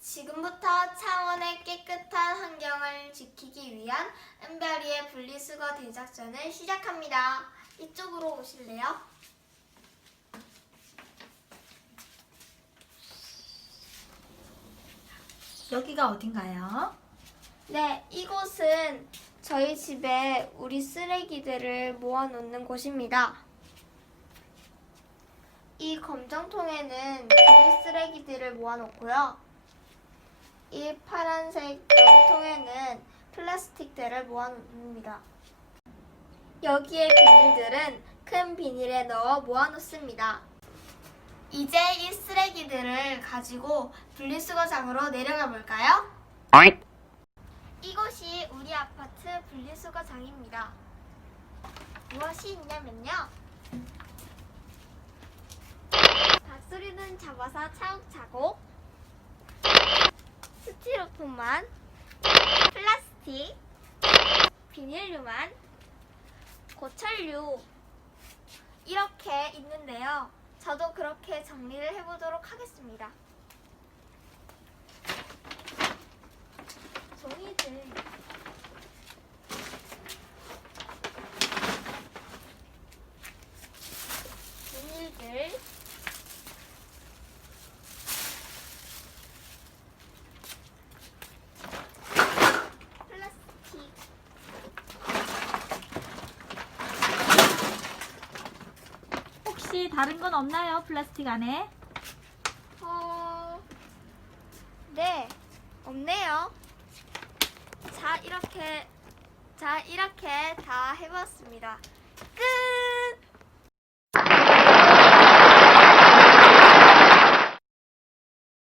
지금부터 창원의 깨끗한 환경을 지키기 위한 은별이의 분리수거 대작전을 시작합니다. 이쪽으로 오실래요? 여기가 어딘가요? 네, 이곳은 저희 집에 우리 쓰레기들을 모아놓는 곳입니다. 이 검정통에는 우리 쓰레기들을 모아놓고요. 이 파란색 용통에는 플라스틱들을 모아놓습니다. 여기에 비닐들은 큰 비닐에 넣어 모아놓습니다. 이제 이 쓰레기들을 가지고 분리수거장으로 내려가 볼까요? 이곳이 우리 아파트 분리수거장입니다. 무엇이 있냐면요. 박소리는 잡아서 차곡차곡 스티로폼만 플라스틱 비닐류만 고철류 이렇게 있는데요. 저도 그렇게 정리를 해보도록 하겠습니다. 종이들 비닐들 플라스틱 혹시 다른 건 없나요? 플라스틱 안에? 어... 네, 없네요. 자, 이렇게, 자, 이렇게 다 해봤습니다. 끝!